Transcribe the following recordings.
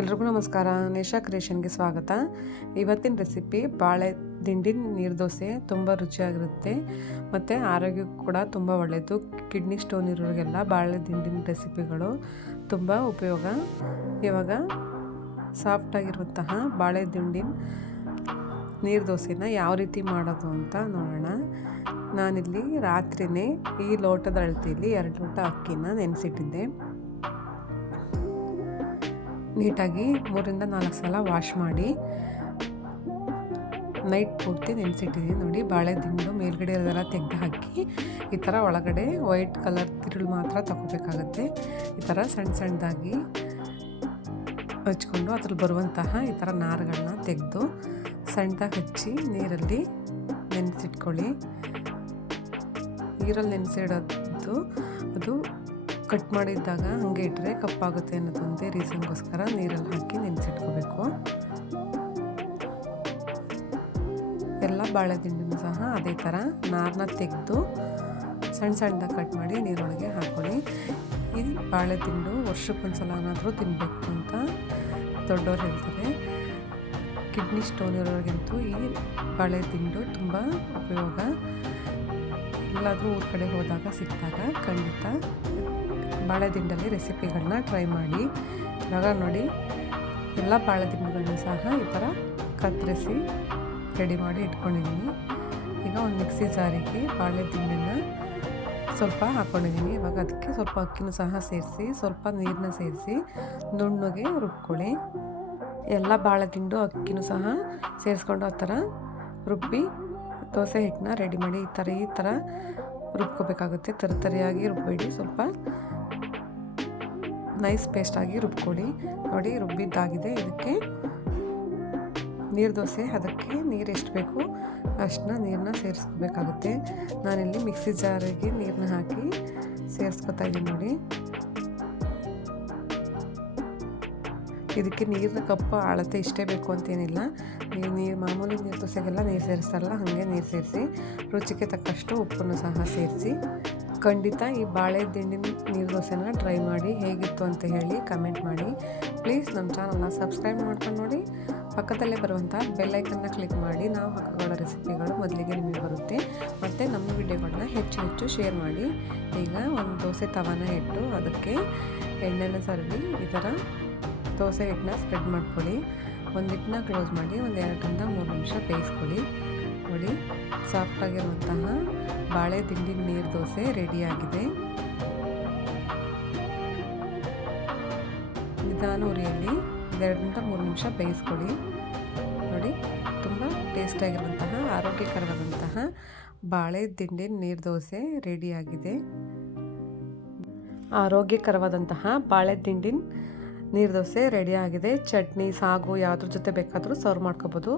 ಎಲ್ರಿಗೂ ನಮಸ್ಕಾರ. ನೇಷಾ ಕ್ರಿಯೇಷನ್ಗೆ ಸ್ವಾಗತ. ಇವತ್ತಿನ ರೆಸಿಪಿ ಬಾಳೆ ದಿಂಡಿನ ನೀರು ದೋಸೆ. ತುಂಬ ರುಚಿಯಾಗಿರುತ್ತೆ ಮತ್ತು ಆರೋಗ್ಯಕ್ಕೂ ಕೂಡ ತುಂಬ ಒಳ್ಳೆಯದು. ಕಿಡ್ನಿ ಸ್ಟೋನ್ ಇರೋರಿಗೆಲ್ಲ ಬಾಳೆ ದಿಂಡಿನ ರೆಸಿಪಿಗಳು ತುಂಬ ಉಪಯೋಗ. ಇವಾಗ ಸಾಫ್ಟಾಗಿರುವಂತಹ ಬಾಳೆ ದಿಂಡಿನ ನೀರು ದೋಸೆನ ಯಾವ ರೀತಿ ಮಾಡೋದು ಅಂತ ನೋಡೋಣ. ನಾನಿಲ್ಲಿ ರಾತ್ರಿಯೇ ಈ ಲೋಟದ ಅಳತೆಯಲ್ಲಿ 2 ಲೋಟ ಅಕ್ಕಿನ ನೆನೆಸಿಟ್ಟಿದ್ದೆ. ನೀಟಾಗಿ 3ರಿಂದ 4 ಸಲ ವಾಶ್ ಮಾಡಿ ನೈಟ್ ಪೂರ್ತಿ ನೆನೆಸಿಟ್ಟಿದ್ದೀನಿ. ನೋಡಿ, ಬಾಳೆ ದಿಂಡು ಮೇಲ್ಗಡೆ ಇರೋದೆಲ್ಲ ತೆಗೆದು ಹಾಕಿ ಈ ಥರ ಒಳಗಡೆ ವೈಟ್ ಕಲರ್ ತಿರುಳು ಮಾತ್ರ ತಗೋಬೇಕಾಗುತ್ತೆ. ಈ ಥರ ಸಣ್ಣ ಸಣ್ಣದಾಗಿ ಹಚ್ಕೊಂಡು ಅದ್ರಲ್ಲಿ ಬರುವಂತಹ ಈ ಥರ ನಾರುಗಳನ್ನ ತೆಗೆದು ಸಣ್ಣದಾಗಿ ಹಚ್ಚಿ ನೀರಲ್ಲಿ ನೆನೆಸಿಟ್ಕೊಳ್ಳಿ. ನೀರಲ್ಲಿ ನೆನೆಸಿಡೋದು ಅದು ಕಟ್ ಮಾಡಿದ್ದಾಗ ಹಾಗೆ ಇಟ್ಟರೆ ಕಪ್ಪಾಗುತ್ತೆ ಅನ್ನೋದೊಂದೇ ರೀಸನ್ಗೋಸ್ಕರ ನೀರಲ್ಲಿ ಹಾಕಿ ನೆನೆಸಿಟ್ಕೋಬೇಕು. ಎಲ್ಲ ಬಾಳೆ ದಿಂಡನ್ನು ಸಹ ಅದೇ ಥರ ನಾರನ್ನ ತೆಗೆದು ಸಣ್ಣ ಸಣ್ಣದಾಗಿ ಕಟ್ ಮಾಡಿ ನೀರೊಳಗೆ ಹಾಕ್ಕೊಳ್ಳಿ. ಈ ಬಾಳೆ ದಿಂಡು ವರ್ಷಕ್ಕೊಂದ್ಸಲ ಏನಾದರೂ ತಿನ್ನಬೇಕು ಅಂತ ದೊಡ್ಡವ್ರು ಹೇಳ್ತಾರೆ. ಕಿಡ್ನಿ ಸ್ಟೋನ್ ಇರೋರಿಗಂತೂ ಈ ಬಾಳೆ ದಿಂಡು ತುಂಬ ಉಪಯೋಗ. ಎಲ್ಲಾದರೂ ಊರ ಕಡೆ ಹೋದಾಗ ಸಿಕ್ಕಿದಾಗ ಖಂಡಿತ ಬಾಳೆ ದಿಂಡಲ್ಲಿ ರೆಸಿಪಿಗಳನ್ನ ಟ್ರೈ ಮಾಡಿ. ಇವಾಗ ನೋಡಿ, ಎಲ್ಲ ಬಾಳೆ ದಿಂಡುಗಳನ್ನ ಸಹ ಈ ಥರ ಕತ್ತರಿಸಿ ರೆಡಿ ಮಾಡಿ ಇಟ್ಕೊಂಡಿದ್ದೀನಿ. ಈಗ ಒಂದು ಮಿಕ್ಸಿ ಜಾರಿಗೆ ಬಾಳೆ ದಿಂಡನ್ನು ಸ್ವಲ್ಪ ಹಾಕ್ಕೊಂಡಿದ್ದೀನಿ. ಇವಾಗ ಅದಕ್ಕೆ ಸ್ವಲ್ಪ ಅಕ್ಕಿನೂ ಸಹ ಸೇರಿಸಿ ಸ್ವಲ್ಪ ನೀರನ್ನ ಸೇರಿಸಿ ನುಣ್ಣಗೆ ರುಬ್ಕೊಳ್ಳಿ. ಎಲ್ಲ ಬಾಳೆ ದಿಂಡು ಅಕ್ಕಿನೂ ಸಹ ಸೇರಿಸ್ಕೊಂಡು ಆ ಥರ ರುಬ್ಬಿ ದೋಸೆ ಹಿಟ್ಟನ್ನ ರೆಡಿ ಮಾಡಿ. ಈ ಥರ ರುಬ್ಕೋಬೇಕಾಗುತ್ತೆ. ತರಿಯಾಗಿ ರುಬ್ಬೇಡಿ, ಸ್ವಲ್ಪ ನೈಸ್ ಪೇಸ್ಟಾಗಿ ರುಬ್ಕೊಳ್ಳಿ. ನೋಡಿ, ರುಬ್ಬಿದ್ದಾಗಿದೆ. ಇದಕ್ಕೆ ನೀರು ದೋಸೆ ಅದಕ್ಕೆ ನೀರು ಎಷ್ಟು ಬೇಕು ಅಷ್ಟನ್ನ ನೀರನ್ನ ಸೇರಿಸ್ಕೋಬೇಕಾಗುತ್ತೆ. ನಾನಿಲ್ಲಿ ಮಿಕ್ಸಿ ಜಾರಿಗೆ ನೀರನ್ನ ಹಾಕಿ ಸೇರಿಸ್ಕೊತಾ ಇದ್ದೀನಿ. ನೋಡಿ, ಇದಕ್ಕೆ ನೀರಿನ ಕಪ್ಪು ಅಳತೆ ಇಷ್ಟೇ ಬೇಕು ಅಂತೇನಿಲ್ಲ. ನೀರು ಮಾಮೂಲಿ ನೀರು ದೋಸೆಗೆಲ್ಲ ನೀರು ಸೇರಿಸ್ತಾರಲ್ಲ, ಹಾಗೆ ನೀರು ಸೇರಿಸಿ ರುಚಿಗೆ ತಕ್ಕಷ್ಟು ಉಪ್ಪನ್ನು ಸಹ ಸೇರಿಸಿ. ಖಂಡಿತ ಈ ಬಾಳೆ ದಿಂಡಿನ ನೀರು ದೋಸೆನ ಟ್ರೈ ಮಾಡಿ, ಹೇಗಿತ್ತು ಅಂತ ಹೇಳಿ ಕಮೆಂಟ್ ಮಾಡಿ. ಪ್ಲೀಸ್ ನಮ್ಮ ಚಾನಲ್ನ ಸಬ್ಸ್ಕ್ರೈಬ್ ಮಾಡ್ಕೊಂಡು ನೋಡಿ. ಪಕ್ಕದಲ್ಲೇ ಬರುವಂಥ ಬೆಲ್ಲೈಕನ್ನ ಕ್ಲಿಕ್ ಮಾಡಿ. ನಾವು ಹಾಕೋ ರೆಸಿಪಿಗಳು ಮೊದಲಿಗೆ ನಿಮಗೆ ಬರುತ್ತೆ. ಮತ್ತು ನಮ್ಮ ವಿಡಿಯೋಗಳನ್ನ ಹೆಚ್ಚು ಶೇರ್ ಮಾಡಿ. ಈಗ ಒಂದು ದೋಸೆ ತವಾನ ಇಟ್ಟು ಅದಕ್ಕೆ ಎಣ್ಣೆನ ಸರಡಿ ಈ ಥರ ದೋಸೆ ಹಿಟ್ಟನ್ನ ಸ್ಪ್ರೆಡ್ ಮಾಡ್ಕೊಳ್ಳಿ. ಒಂದು ಹಿಟ್ಟನ್ನ ಕ್ಲೋಸ್ ಮಾಡಿ ಒಂದು 2ರಿಂದ 3 ನಿಮಿಷ ಬೇಯಿಸ್ಕೊಳ್ಳಿ. ನೋಡಿ, ಸಾಫ್ಟಾಗಿರುವಂತಹ ಬಾಳೆ ದಿಂಡಿನ ನೀರು ದೋಸೆ ರೆಡಿಯಾಗಿದೆ. ನಿಧಾನ ಉರಿಯಲ್ಲಿ 2ರಿಂದ 3 ನಿಮಿಷ ಬೇಯಿಸ್ಕೊಳ್ಳಿ. ನೋಡಿ, ತುಂಬ ಟೇಸ್ಟಾಗಿರುವಂತಹ ಆರೋಗ್ಯಕರವಾದಂತಹ ಬಾಳೆ ದಿಂಡಿನ ನೀರು ದೋಸೆ ರೆಡಿಯಾಗಿದೆ. ಆರೋಗ್ಯಕರವಾದಂತಹ ಬಾಳೆ ದಿಂಡಿನ ನೀರು ದೋಸೆ ರೆಡಿಯಾಗಿದೆ. ಚಟ್ನಿ, ಸಾಗು ಯಾವುದ್ರ ಜೊತೆ ಬೇಕಾದರೂ ಸರ್ವ್ ಮಾಡ್ಕೋಬೋದು.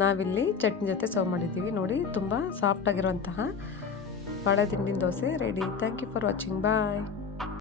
ನಾವಿಲ್ಲಿ ಚಟ್ನಿ ಜೊತೆ ಸರ್ವ್ ಮಾಡಿದ್ದೀವಿ. ನೋಡಿ, ತುಂಬ ಸಾಫ್ಟಾಗಿರುವಂತಹ ಬಾಳೆ ದಿಂಡಿನ dosa ready. Thank you for watching. Bye.